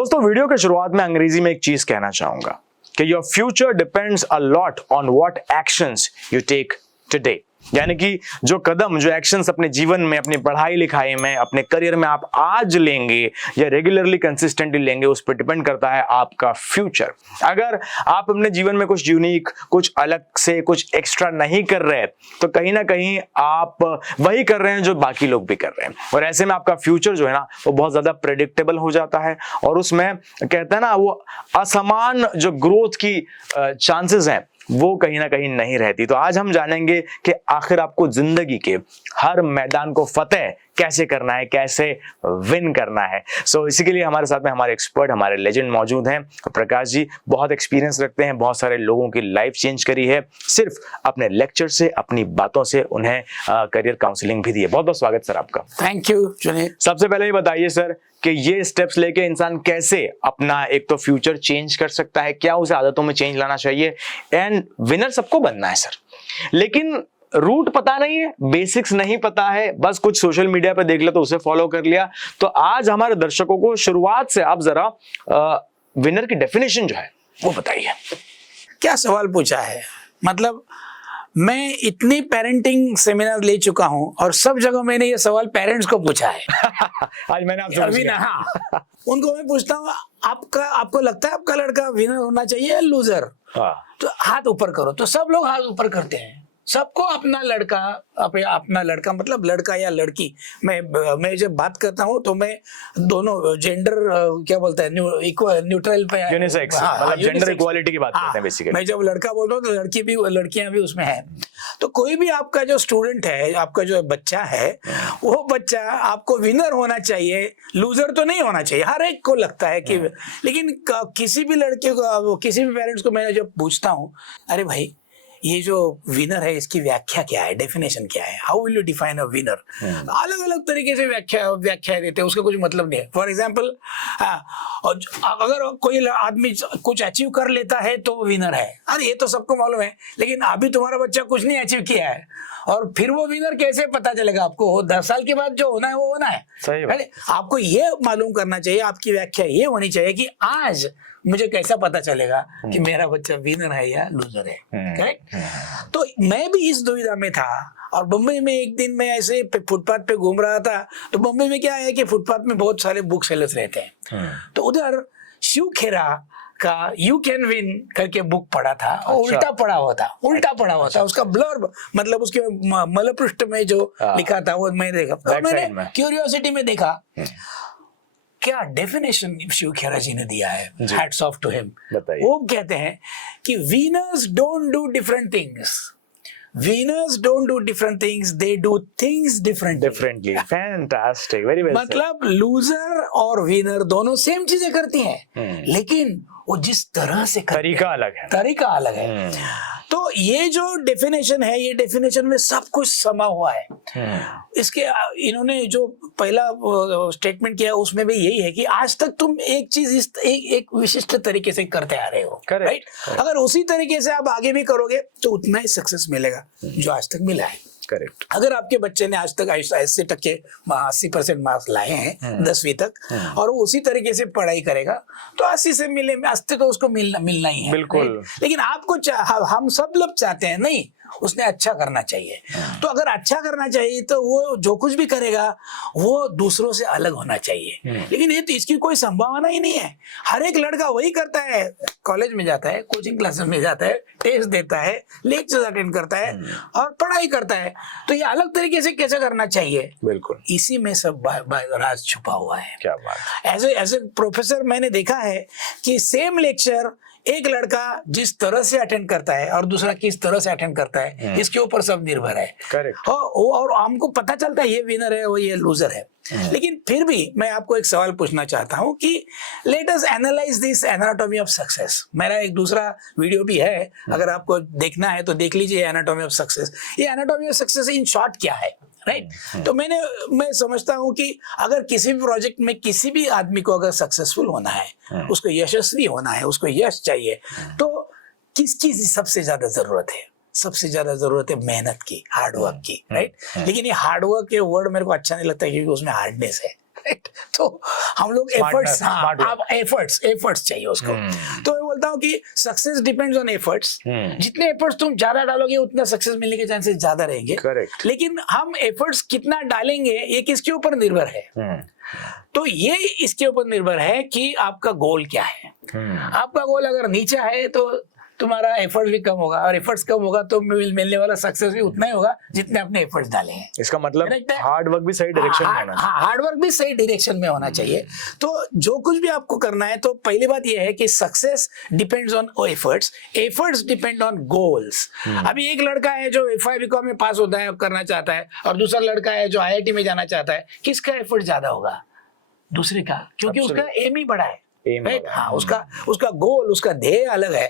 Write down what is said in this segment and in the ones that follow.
दोस्तों वीडियो के शुरुआत में अंग्रेजी में एक चीज कहना चाहूंगा कि your future depends a lot on what actions you take today. यानी कि जो कदम, जो एक्शंस अपने जीवन में, अपनी पढ़ाई लिखाई में, अपने करियर में आप आज लेंगे या रेगुलरली कंसिस्टेंटली लेंगे, उस पर डिपेंड करता है आपका फ्यूचर। अगर आप अपने जीवन में कुछ यूनिक, कुछ अलग से, कुछ एक्स्ट्रा नहीं कर रहे तो कहीं ना कहीं आप वही कर रहे हैं जो बाकी लोग भी कर रहे हैं, और ऐसे में आपका फ्यूचर जो है ना वो बहुत ज्यादा प्रेडिक्टेबल हो जाता है और उसमें कहते हैं ना वो असमान जो ग्रोथ की चांसेस हैं वो कहीं ना कहीं नहीं रहती। तो आज हम जानेंगे कि आखिर आपको जिंदगी के हर मैदान को फतेह कैसे करना है, कैसे विन करना है। सो इसी के लिए हमारे साथ में हमारे एक्सपर्ट, हमारे लेजेंड मौजूद हैं। प्रकाश जी बहुत एक्सपीरियंस रखते हैं, बहुत सारे लोगों की लाइफ चेंज करी है सिर्फ अपने लेक्चर से, अपनी बातों से, उन्हें करियर काउंसलिंग भी दी है। बहुत बहुत स्वागत सर आपका। Thank you Junaid. सबसे पहले ये बताइए सर कि ये स्टेप्स लेके इंसान कैसे अपना एक तो फ्यूचर चेंज कर सकता है, क्या उसे आदतों में चेंज लाना चाहिए। एंड विनर सबको बनना है सर, लेकिन रूट पता नहीं है, बेसिक्स नहीं पता है, बस कुछ सोशल मीडिया पे देख लिया तो उसे फॉलो कर लिया। तो आज हमारे दर्शकों को शुरुआत से आप जरा विनर की डेफिनेशन जो है वो बताइए। क्या सवाल पूछा है, मतलब मैं इतनी पेरेंटिंग सेमिनार ले चुका हूं और सब जगह मैंने ये सवाल पेरेंट्स को पूछा है। आज मैंने आपसे अभी ना, हाँ, उनको मैं पूछता हूँ आपको लगता है आपका लड़का विनर होना चाहिए या लूजर? तो हाथ ऊपर करो, तो सब लोग हाथ ऊपर करते हैं। सबको अपना लड़का मतलब लड़का या लड़की, मैं जब बात करता हूँ तो मैं दोनों जेंडर क्या बोलता है, न्यूट्रल पे, यूनिसेक्स, मतलब जेंडर इक्वालिटी की बात करते हैं बेसिकली। मैं जब लड़का बोलता हूँ तो लड़कियां भी उसमें है। तो कोई भी आपका जो स्टूडेंट है, आपका जो बच्चा है, वो बच्चा आपको विनर होना चाहिए, लूजर तो नहीं होना चाहिए। हर एक को लगता है कि, लेकिन किसी भी लड़के को, किसी भी पेरेंट्स को मैं जब पूछता हूँ, अरे भाई ये जो विनर है इसकी व्याख्या क्या है, डेफिनेशन क्या है, how will you define a winner, अलग अलग तरीके से व्याख्या देते हैं, उसका कुछ मतलब नहीं है। फॉर एग्जांपल, अगर कोई आदमी कुछ अचीव कर लेता है तो वो विनर है, अरे ये तो सबको मालूम है, लेकिन अभी तुम्हारा बच्चा कुछ नहीं अचीव किया है और फिर वो विनर कैसे पता चलेगा आपको? 10 साल के बाद जो होना है वो होना है। सही बात। आपको ये मालूम करना चाहिए, आपकी व्याख्या ये होनी चाहिए कि आज मुझे कैसा पता चलेगा कि मेरा बच्चा विनर है या लूजर है। करेक्ट? तो मैं भी इस दुविधा में था और बम्बई में एक दिन मैं ऐसे फुटपाथ पे घूम रहा था। तो बम्बई में क्या है कि फुटपाथ में बहुत सारे बुक सेलर्स रहते हैं। तो उधर शिव खेरा का यू कैन विन करके बुक पढ़ा था। अच्छा। उल्टा पढ़ा हुआ था। उसका ब्लर्ब, मतलब उसके मलपृष्ठ में जो लिखा था वो मैं देखा, तो मैंने क्यूरियोसिटी में देखा क्या डेफिनेशन शिव खेरा जी ने दिया है। Hats off to him. वो कहते हैं कि winners don't do different things, they do things differently. Fantastic, very well. मतलब लूजर और विनर दोनों सेम चीजें करती हैं, लेकिन वो जिस तरह से तरीका अलग है। तो ये जो डेफिनेशन है, ये डेफिनेशन में सब कुछ समा हुआ है। इसके इन्होंने जो पहला स्टेटमेंट किया उसमें भी यही है कि आज तक तुम एक चीज एक विशिष्ट तरीके से करते आ रहे हो, राइट? अगर उसी तरीके से आप आगे भी करोगे तो उतना ही सक्सेस मिलेगा जो आज तक मिला है। करेक्ट। अगर आपके बच्चे ने आज तक 80% मार्क्स लाए हैं 10वीं तक और वो उसी तरीके से पढ़ाई करेगा तो 80 से 80 तो उसको मिलना ही है। बिल्कुल। लेकिन आपको हम सब लोग चाहते हैं नहीं, उसने अच्छा करना चाहिए। तो अगर अच्छा करना चाहिए तो वो जो कुछ भी करेगा वो दूसरों से अलग होना चाहिए। लेकिन ये तो इसकी कोई संभावना ही नहीं है। हर एक लड़का वही करता है, कॉलेज में जाता है, कोचिंग क्लासेस में जाता है, टेस्ट देता है, लेक्चर्स अटेंड करता है और पढ़ाई करता है। तो ये अलग तरीके से कैसे करना चाहिए? बिल्कुल, इसी में सब राज छुपा हुआ है। क्या बात। एज ए प्रोफेसर मैंने देखा है कि सेम लेक्चर एक लड़का जिस तरह से अटेंड करता है और दूसरा किस तरह से अटेंड करता है, इसके ऊपर सब निर्भर है। करेक्ट। और हमको पता चलता है ये विनर है, वो ये लूजर है। लेकिन फिर भी मैं आपको एक सवाल पूछना चाहता हूं कि let us analyse this anatomy of success. मेरा एक दूसरा वीडियो भी है, अगर आपको देखना है तो देख लीजिए, एनाटॉमी ऑफ सक्सेस। ये anatomy of success in short क्या है, राइट? तो मैं समझता हूं कि अगर किसी भी प्रोजेक्ट में किसी भी आदमी को अगर सक्सेसफुल होना है, उसको यशस्वी होना है, उसको यश चाहिए, तो किसकी सबसे ज्यादा जरूरत है? सबसे ज्यादा जरूरत है मेहनत की, हार्डवर्क की, राइट? लेकिन ये हार्डवर्क के वर्ड मेरे को अच्छा नहीं लगता क्योंकि उसमें हार्डनेस है। राइट। तो हम लोग एफर्ट्स, हाँ आप एफर्ट्स चाहिए उसको। तो मैं बोलता हूँ कि सक्सेस डिपेंड्स ऑन एफर्ट्स। जितने एफर्ट्स तुम ज्यादा डालोगे उतना सक्सेस मिलने के चांसेस ज्यादा रहेंगे। Correct. लेकिन हम एफर्ट्स कितना डालेंगे ये किसके ऊपर निर्भर है? तो ये इसके ऊपर निर्भर है कि आपका गोल क्या है। आपका गोल अगर नीचा है तो तुम्हारा एफर्ट्स भी कम होगा, और एफर्ट्स कम होगा तो मिलने वाला सक्सेस भी उतना ही होगा जितने अपने एफर्ट्स डाले हैं। इसका मतलब हार्ड वर्क भी सही डायरेक्शन में होना चाहिए। हार्ड वर्क भी सही डायरेक्शन में होना चाहिए। तो जो कुछ भी आपको करना है, तो पहली बात यह है कि success depends on efforts, efforts depend on goals. अभी एक लड़का है जो FI BCom में पास होता है, करना चाहता है, और दूसरा लड़का है जो IIT में जाना चाहता है, किसका एफर्ट ज्यादा होगा? दूसरे का, क्योंकि उसका एम ही बड़ा है। राइट, हाँ, उसका गोल, उसका ध्येय अलग है।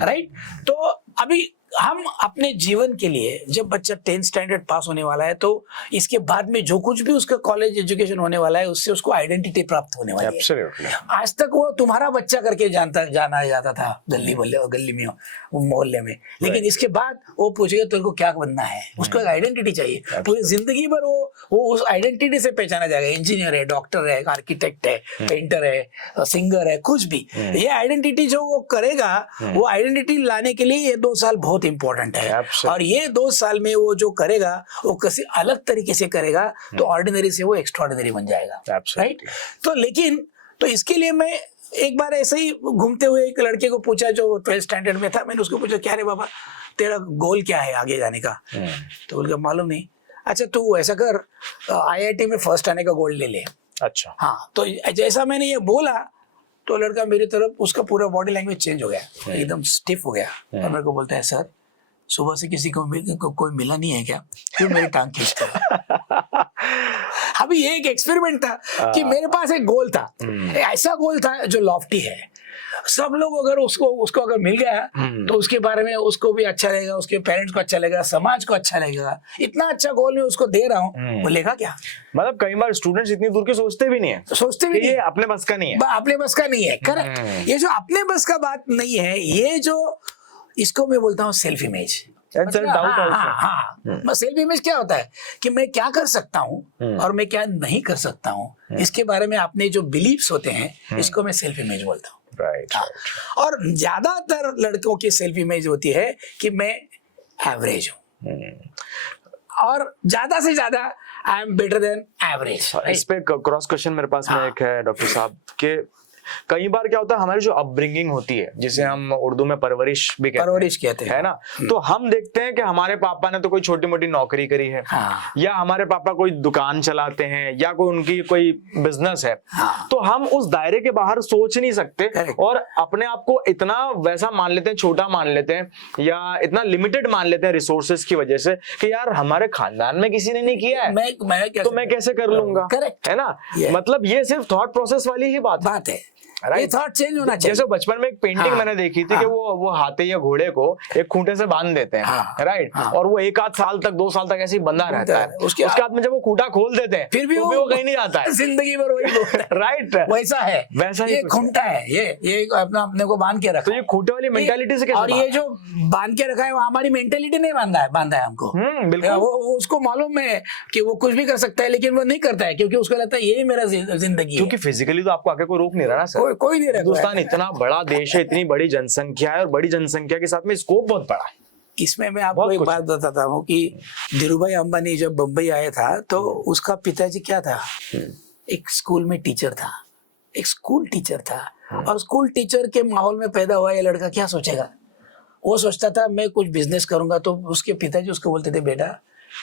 राइट, तो अभी हम अपने जीवन के लिए, जब बच्चा 10th स्टैंडर्ड पास होने वाला है, तो इसके बाद में जो कुछ भी उसका कॉलेज एजुकेशन होने वाला है, उससे उसको आइडेंटिटी प्राप्त होने वाली है। आज तक वो तुम्हारा बच्चा करके जाना जाता था गली में, मोहल्ले में, लेकिन इसके बाद वो पूछेगा तेरे को क्या बनना है, उसको एक आइडेंटिटी चाहिए। पूरी जिंदगी भर वो उस आइडेंटिटी से पहचाना जाएगा। इंजीनियर है, डॉक्टर है, आर्किटेक्ट है, पेंटर है, सिंगर है, कुछ भी। ये आइडेंटिटी जो वो करेगा, वो आइडेंटिटी लाने के लिए ये 2 साल बहुत इंपॉर्टेंट है। और ये 2 साल में वो जो करेगा वो किसी अलग तरीके से करेगा, तो ऑर्डिनरी से वो एक्स्ट्राऑर्डिनरी बन जाएगा। राइट, तो लेकिन तो इसके लिए मैं एक बार ऐसे ही घूमते हुए एक लड़के को पूछा जो 12th स्टैंडर्ड में था। मैंने उसको पूछा, क्या रे बाबा तेरा गोल क्या है आगे जाने का? तो बोल के मालूम नहीं। अच्छा तू ऐसा कर, IIT में फर्स्ट आने का गोल ले ले। अच्छा, हाँ। तो जैसा मैंने ये बोला तो लड़का मेरी तरफ, उसका पूरा बॉडी लैंग्वेज चेंज हो गया, एकदम स्टिफ हो गया, और मेरे को बोलता है, सर सुबह से किसी को कोई मिला नहीं है क्या, क्यों मेरी टांग खींचते हो? अभी ये एक एक्सपेरिमेंट था कि मेरे पास एक गोल था, ऐसा गोल था जो लॉफ्टी है। सब लोग अगर उसको अगर मिल गया तो उसके बारे में उसको भी अच्छा लगेगा, उसके पेरेंट्स को अच्छा लगेगा, समाज को अच्छा लगेगा। इतना अच्छा गोल मैं उसको दे रहा हूँ, वो लेगा क्या? मतलब कई बार स्टूडेंट्स इतनी दूर के सोचते भी नहीं है, ये अपने बस का नहीं है, अपने बस का नहीं है। करेक्ट, ये जो अपने बस का बात नहीं है, ये जो इसको मैं बोलता हूँ सेल्फ इमेज। सेल्फ इमेज क्या होता है कि मैं क्या कर सकता हूँ और मैं क्या नहीं कर सकता हूँ, इसके बारे में अपने जो बिलीव्स होते हैं, इसको मैं सेल्फ इमेज बोलता हूँ। राइट, और ज्यादातर लड़कों की सेल्फ इमेज होती है कि मैं एवरेज हूँ, और ज्यादा से ज्यादा I am better than average. इस पे क्रॉस क्वेश्चन मेरे पास में एक है डॉक्टर साहब के, कई बार क्या होता है हमारी जो अपब्रिंगिंग होती है, जिसे हम उर्दू में परवरिश भी कहते हैं, है ना, तो हम देखते हैं कि हमारे पापा ने तो कोई छोटी मोटी नौकरी करी है, या हमारे पापा कोई दुकान चलाते हैं, या कोई उनकी कोई बिजनेस है, तो हम उस दायरे के बाहर सोच नहीं सकते, और अपने आप को इतना वैसा मान लेते हैं, छोटा मान लेते हैं, या इतना लिमिटेड मान लेते हैं रिसोर्सेज की वजह से कि यार हमारे खानदान में किसी ने नहीं किया है, तो मैं कैसे कर लूंगा, है ना। मतलब ये सिर्फ थॉट प्रोसेस वाली ही बात है। ये थॉट चेंज होना चाहिए। जैसे बचपन में एक पेंटिंग मैंने देखी थी कि वो हाथी या घोड़े को एक खूंटे से बांध देते हैं, राइट, और वो 1 आध साल तक 2 साल तक ऐसे ही बंधा रहता है। उसके बाद में जब वो खूंटा खोल देते हैं फिर भी वो कहीं नहीं जाता है, जिंदगी भर वही राइट, वैसा है, वैसा ये खूंटा है, ये अपने को बांध के रखा। तो ये खूंटे वाली मेंटालिटी से कैसे, और ये जो बांध के रखा है वो हमारी मेंटालिटी नहीं बांधा है हमको। बिल्कुल, वो उसको मालूम है कि वो कुछ भी कर सकता है, लेकिन वो नहीं करता है क्योंकि उसको लगता है यही मेरा जिंदगी है। क्योंकि फिजिकली तो आपको आगे कोई रोक नहीं रहा ना सर, कोई नहीं रहा। इतना बड़ा देश है, इतनी बड़ी जनसंख्या है, और बड़ी जनसंख्या के साथ में स्कोप बहुत बड़ा है। इसमें मैं आपको एक बात बताता हूँ कि धीरूभाई अंबानी जब बम्बई आया था तो उसका पिताजी क्या था, एक स्कूल में टीचर था, एक स्कूल टीचर था, और स्कूल टीचर के माहौल में पैदा हुआ ये लड़का क्या सोचेगा? वो सोचता था मैं कुछ बिजनेस करूंगा, तो उसके पिताजी उसको बोलते थे बेटा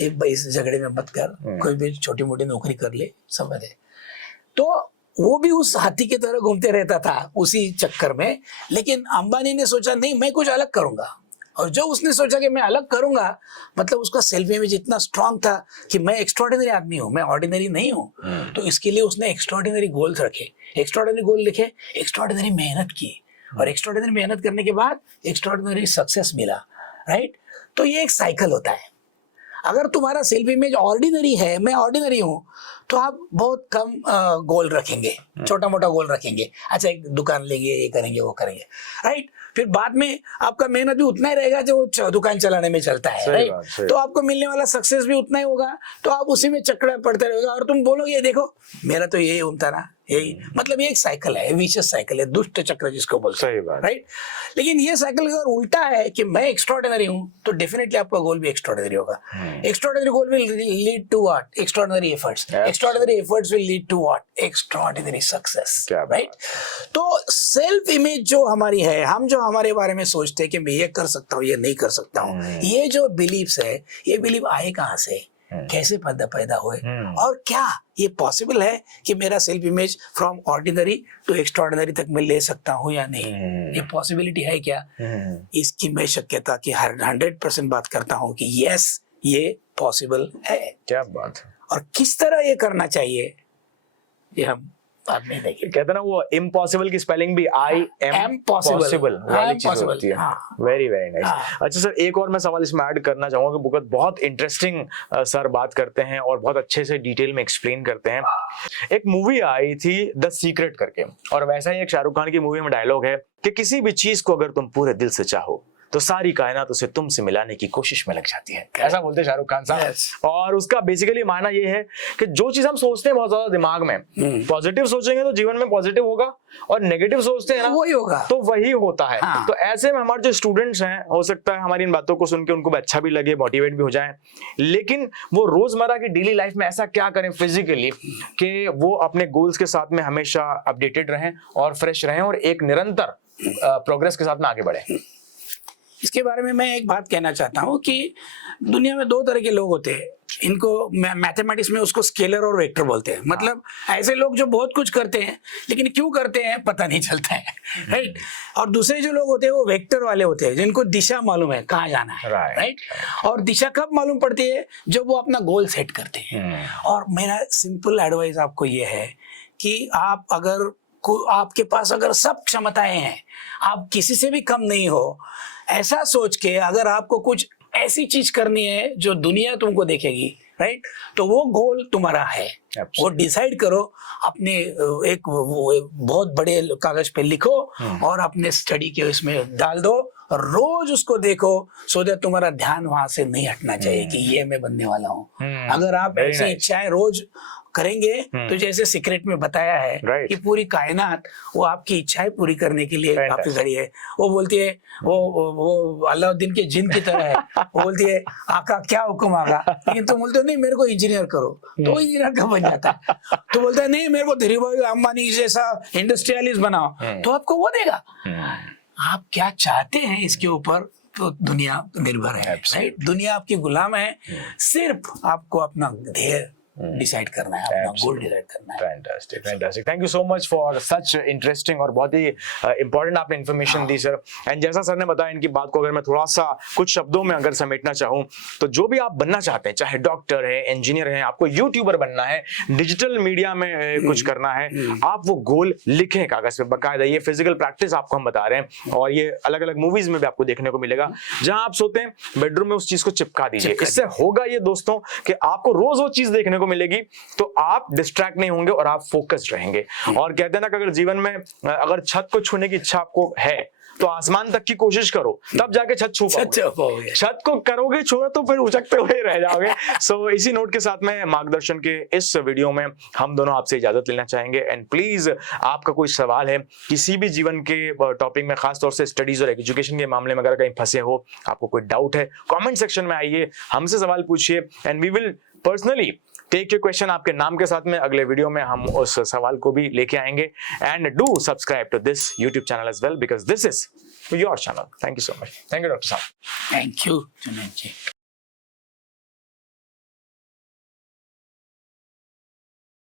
इस झगड़े में मत कर, कोई भी छोटी मोटी नौकरी कर ले, समझ है। तो वो भी उस हाथी की तरह घूमते रहता था उसी चक्कर में। लेकिन अंबानी ने सोचा नहीं मैं कुछ अलग करूंगा, और जो उसने सोचा कि मैं अलग करूंगा, मतलब उसका सेल्फ इमेज इतना स्ट्रांग था कि मैं एक्स्ट्राऑर्डिनरी आदमी हूँ, मैं ऑर्डिनरी नहीं हूँ। तो इसके लिए उसने एक्स्ट्राऑर्डिनरी गोल्स रखे, एक्स्ट्राऑर्डिनरी गोल लिखे, एक्स्ट्राऑर्डिनरी मेहनत की, और एक्स्ट्राऑर्डिनरी मेहनत करने के बाद एक्स्ट्राऑर्डिनरी सक्सेस मिला। राइट, तो ये एक साइकिल होता है। अगर तुम्हारा सेल्फ इमेज ऑर्डिनरी है, मैं ऑर्डिनरी हूँ, तो आप बहुत कम गोल रखेंगे, छोटा मोटा गोल रखेंगे। अच्छा, एक दुकान लेंगे, ये करेंगे, वो करेंगे, राइट। फिर बाद में आपका मेहनत भी उतना ही रहेगा जो दुकान चलाने में चलता है, राइट। तो आपको मिलने वाला सक्सेस भी उतना ही होगा, तो आप उसी में चक्कर पड़ते रहेगा और तुम बोलोगे देखो मेरा तो यही उनता ना, यही मतलब ये एक साइकिल है, विशियस साइकिल है, दुष्ट चक्र जिसको बोलते हैं, राइट। लेकिन ये साइकिल अगर उल्टा है कि मैं एक्स्ट्राऑर्डिनरी हूं, तो डेफिनेटली आपका गोल भी एक्स्ट्राऑर्डिनरी होगा। Extraordinary goal will lead to what? Extraordinary efforts. Extraordinary efforts will lead to what? Extraordinary success, right. तो सेल्फ इमेज जो हमारी है, हम जो हमारे बारे में सोचते हैं कि मैं ये कर सकता हूँ, ये नहीं कर सकता हूँ, ये जो बिलीव्स है, ये बिलीव आए कहाँ से, कैसे पैदा हुए, और क्या ये पॉसिबल है कि मेरा self image from ordinary to extraordinary तक मैं ले सकता हूँ या नहीं? ये पॉसिबिलिटी है क्या? इसकी मैं शक्यता की 100% बात करता हूँ कि यस, ये पॉसिबल है। क्या बात है। और किस तरह ये करना चाहिए ये हम बाद में देखेंगे। कहते ना वो इम्पॉसिबल की स्पेलिंग भी आई एम पॉसिबल वाली चीज होती है। Very very nice. अच्छा सर, एक और मैं सवाल इसमें ऐड करना चाहूंगा कि बहुत इंटरेस्टिंग सर बात करते हैं और बहुत अच्छे से डिटेल में एक्सप्लेन करते हैं। एक मूवी आई थी द सीक्रेट करके, और वैसा ही एक शाहरुख खान की मूवी में डायलॉग है कि किसी भी चीज को अगर तुम पूरे दिल से चाहो तो सारी कायनात उसे तुमसे मिलाने की कोशिश में लग जाती है, ऐसा बोलते हैं शाहरुख खान साहब। और उसका बेसिकली मानना ये है कि जो चीज हम सोचते हैं बहुत ज्यादा दिमाग में, पॉजिटिव सोचेंगे तो जीवन में पॉजिटिव होगा, और नेगेटिव सोचते हैं ना वही होगा, तो वही होता है। तो ऐसे में हमारे जो स्टूडेंट्स हैं, हो सकता है हमारी इन बातों को सुन के उनको अच्छा भी लगे, मोटिवेट भी हो जाए, लेकिन वो रोजमर्रा की डेली लाइफ में ऐसा क्या करें फिजिकली कि वो अपने गोल्स के साथ में हमेशा अपडेटेड रहें और फ्रेश रहें और एक निरंतर प्रोग्रेस के साथ में आगे बढ़े। इसके बारे में मैं एक बात कहना चाहता हूँ कि दुनिया में दो तरह के लोग होते हैं, इनको मैथमेटिक्स में उसको स्केलर और वेक्टर बोलते हैं। मतलब ऐसे लोग जो बहुत कुछ करते हैं लेकिन क्यों करते हैं पता नहीं चलता है, राइट। और दूसरे जो लोग होते हैं वो वेक्टर वाले होते हैं, जिनको दिशा मालूम है कहाँ जाना है, राइट। और दिशा कब मालूम पड़ती है? जब वो अपना गोल सेट करते हैं। और मेरा सिंपल एडवाइस आपको ये है कि आप अगर आपके पास अगर सब क्षमताएं हैं, आप किसी से भी कम नहीं हो, ऐसा सोच के अगर आपको कुछ ऐसी चीज करनी है जो दुनिया तुमको देखेगी, राइट, तो वो गोल तुम्हारा है। वो डिसाइड करो, अपने एक बहुत बड़े कागज पे लिखो और अपने स्टडी के उसमें डाल दो, रोज उसको देखो, सो दैट तुम्हारा ध्यान वहां से नहीं हटना चाहिए कि ये मैं बनने वाला हूँ। अगर आप ऐसी इच्छाएं रोज करेंगे तो जैसे सीक्रेट में बताया है कि पूरी कायनात वो आपकी इच्छाएं पूरी करने के लिए काफी खड़ी है। वो बोलती है, वो अलाउद्दीन के जिन की तरह है, वो बोलती है आका क्या हुक्म आगा, लेकिन तुम बोलते हो नहीं मेरे को इंजीनियर करो, तो इंजीनियर कब बन जाता है। तो बोलता है नहीं मेरे को धीरूभाई अंबानी जैसा इंडस्ट्रियलिस्ट बनाओ, तो आपको वो देगा। आप क्या चाहते हैं इसके ऊपर तो दुनिया निर्भर है, राइट। दुनिया आपकी गुलाम है, सिर्फ आपको अपना ध्येय डिसाइड करना है, अपना गोल डिसाइड करना है। Fantastic, fantastic. Thank you so much for such interesting और बहुत ही इंपॉर्टेंट आपने इन्फॉर्मेशन दी सर। एंड जैसा सर ने बताया, इनकी बात को अगर मैं थोड़ा सा कुछ शब्दों में अगर समेटना चाहूँ तो जो भी आप बनना चाहते हैं, चाहे डॉक्टर है, इंजीनियर है, आपको यूट्यूबर बनना है, डिजिटल मीडिया में कुछ करना है, आप वो गोल लिखें कागज पे बकायदा। ये फिजिकल प्रैक्टिस आपको हम बता रहे हैं और ये अलग अलग मूवीज में भी आपको देखने को मिलेगा। जहां आप सोते हैं बेडरूम में उस चीज को चिपका दीजिए। इससे होगा ये दोस्तों कि आपको रोज वो चीज देखने को मिलेगी, तो आप डिस्ट्रैक्ट नहीं होंगे और आप फोकस्ड रहेंगे। और कहते हैं ना कि अगर जीवन में अगर छत को छूने की इच्छा आपको है तो आसमान तक की कोशिश करो, तब जाके छत छू पाओगे। छत को करोगे छूना तो फिर उचकते हुए रह जाओगे। सो इसी नोट के साथ में मार्गदर्शन के इस वीडियो में हम दोनों आपसे इजाजत लेना चाहेंगे। एंड प्लीज आपका कोई सवाल है किसी भी जीवन के टॉपिक में, खासतौर से स्टडीज और एजुकेशन के मामले में अगर कहीं फंसे हो, आपको कोई डाउट है, कमेंट सेक्शन में आइए, हमसे सवाल पूछिए and we will personally take your question आपके नाम के साथ में। अगले वीडियो में हम उस सवाल को भी लेके आएंगे। And do subscribe to this YouTube channel as well because this is your channel. Thank you so much. Thank you doctor साहब। Thank you Junaid ji.